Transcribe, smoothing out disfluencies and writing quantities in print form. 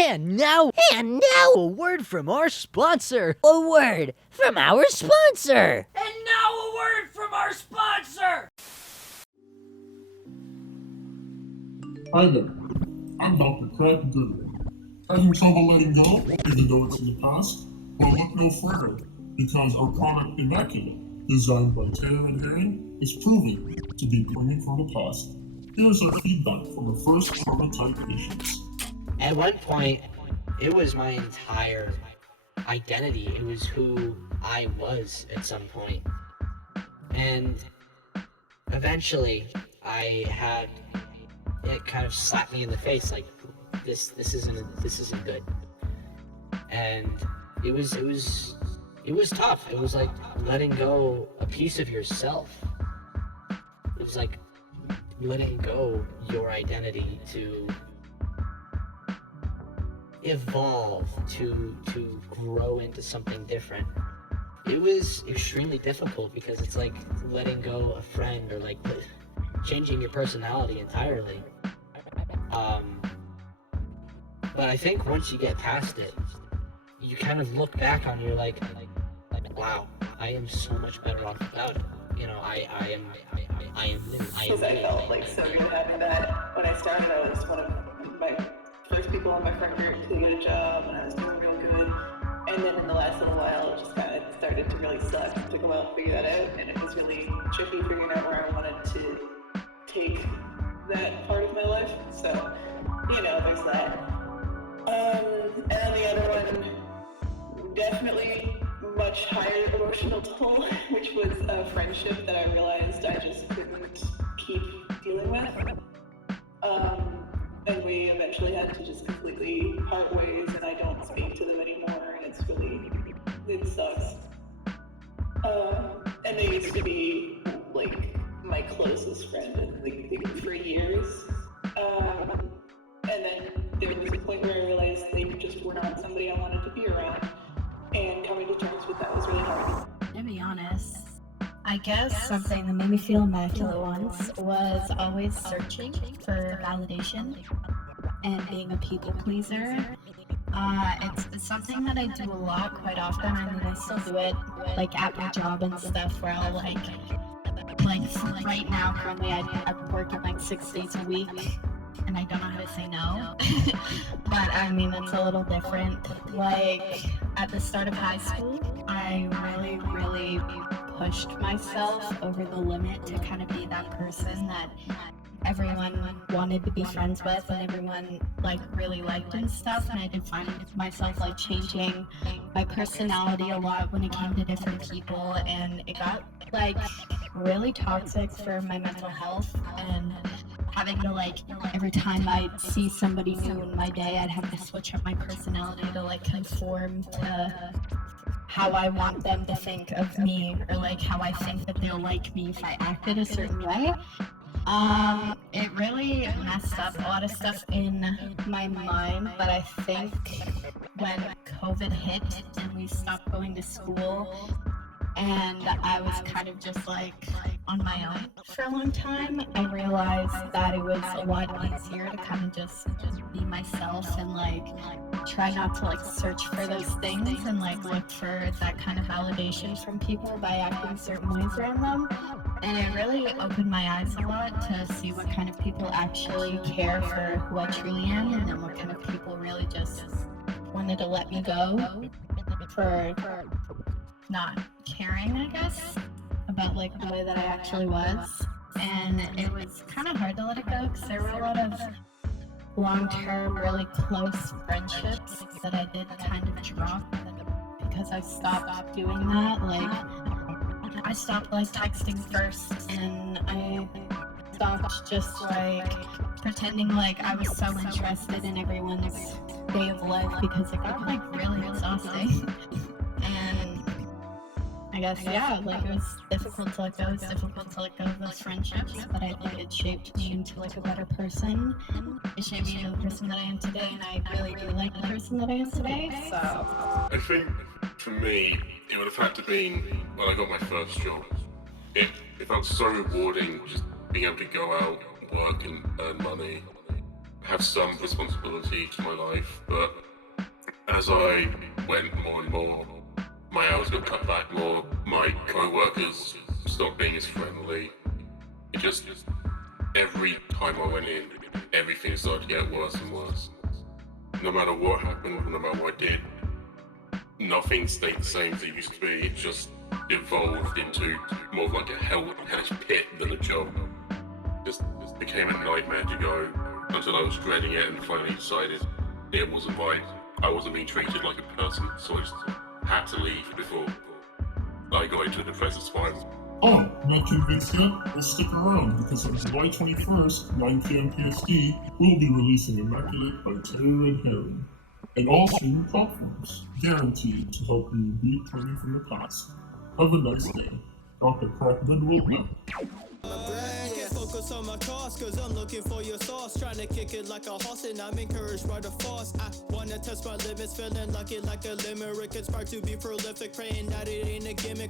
And now, a word from our sponsor. A word from our sponsor. And now a word from our sponsor. Hi there, I'm Dr. Redherring. Having trouble letting go, even though it's in the past? Well, look no further, because our product Immaculate, designed by Redherring, is proving to be clinging from the past. Here's our feedback from the first prototype patients. At one point, it was my entire identity. It was who I was at some point. And eventually, I had it kind of slapped me in the face, like this isn't good. And it was tough. It was like letting go a piece of yourself. It was like letting go your identity to evolve, to grow into something different. It was extremely difficult because it's like letting go a friend or like changing your personality entirely. But I think once you get past it, you kind of look back on you're like, wow, I am so much better off without it. You know, I am Because I felt like so good having that. When I started, I was one of my first people on my friend group to get a job, and I was doing real good. And then in the last little while, it just kind of started to really suck to go out and figure that out, and it was really tricky figuring out where I wanted to take that part of my life. So, you know, there's that. And then the other one, definitely much higher emotional toll, which was a friendship that I realized I just couldn't keep dealing with. And we eventually had to just completely part ways, and I don't speak to them anymore, and it sucks. And they used to be like my closest friend, and like for years. And then there was a point where I realized they just were not somebody I wanted to be around, and coming to terms with that was really hard. To be honest, I guess something that made me feel immaculate once was always searching for validation and being a people pleaser. It's something that I do a lot, quite often. I mean, I still do it, like at my job and stuff, where I'll like right now, currently, I'm working like 6 days a week, and I don't know how to say no. But I mean, it's a little different. Like at the start of high school, I really pushed myself over the limit to kind of be that person that everyone wanted to be friends with and everyone like really liked and stuff. And I did find myself like changing my personality a lot when it came to different people, and it got like really toxic for my mental health. And having to like, every time I'd see somebody new in my day, I'd have to switch up my personality to like conform to how I want them to think of me, or like how I think that they'll like me if I acted a certain way. It really messed up a lot of stuff in my mind, but I think when COVID hit and we stopped going to school, and I was kind of just like on my own for a long time, I realized that it was a lot easier to kind of just be myself and like try not to like search for those things and like look for that kind of validation from people by acting certain ways around them. And it really opened my eyes a lot to see what kind of people actually care for who I truly am, and then what kind of people really just wanted to let me go for not caring, I guess, about like the way that I actually was. And it was kind of hard to let it go because there were a lot of long-term, really close friendships that I did kind of drop because I stopped doing that. Like, I stopped like texting first, and I stopped just like pretending like I was so interested in everyone's day of life, because it got like really exhausting. And I guess, yeah, like it was difficult to let go. It's difficult to let go of those friendships, but I think it shaped me into like a better person. It shaped me into the person that I am today, and I really do like the person that I am today, so. I think for me, it would have had to be when I got my first job. It felt so rewarding just being able to go out, work and earn money, have some responsibility to my life, but as I went more and more, my hours got cut back more, my co-workers stopped being as friendly. It just, every time I went in, everything started to get worse and worse. No matter what happened, no matter what I did, nothing stayed the same as it used to be. It just evolved into more of like a hellish pit than a job. Just became a nightmare to go until I was dreading it and finally decided it wasn't right. I wasn't being treated like a person, so I just had to leave before I got into a depressive spiral. Oh, not convinced yet? Well, stick around, because on July 21st, 9 p.m. PST, we'll be releasing Immaculate by Redherring, and all streaming platforms, guaranteed to help you beat pain from the past. Have a nice day. Dr. Crack Good will help. Focus on my cause, cause I'm looking for your sauce. Trying to kick it like a horse, and I'm encouraged by the force. I wanna test my limits, feeling lucky like a limerick. Inspired to be prolific, praying that it ain't a gimmick.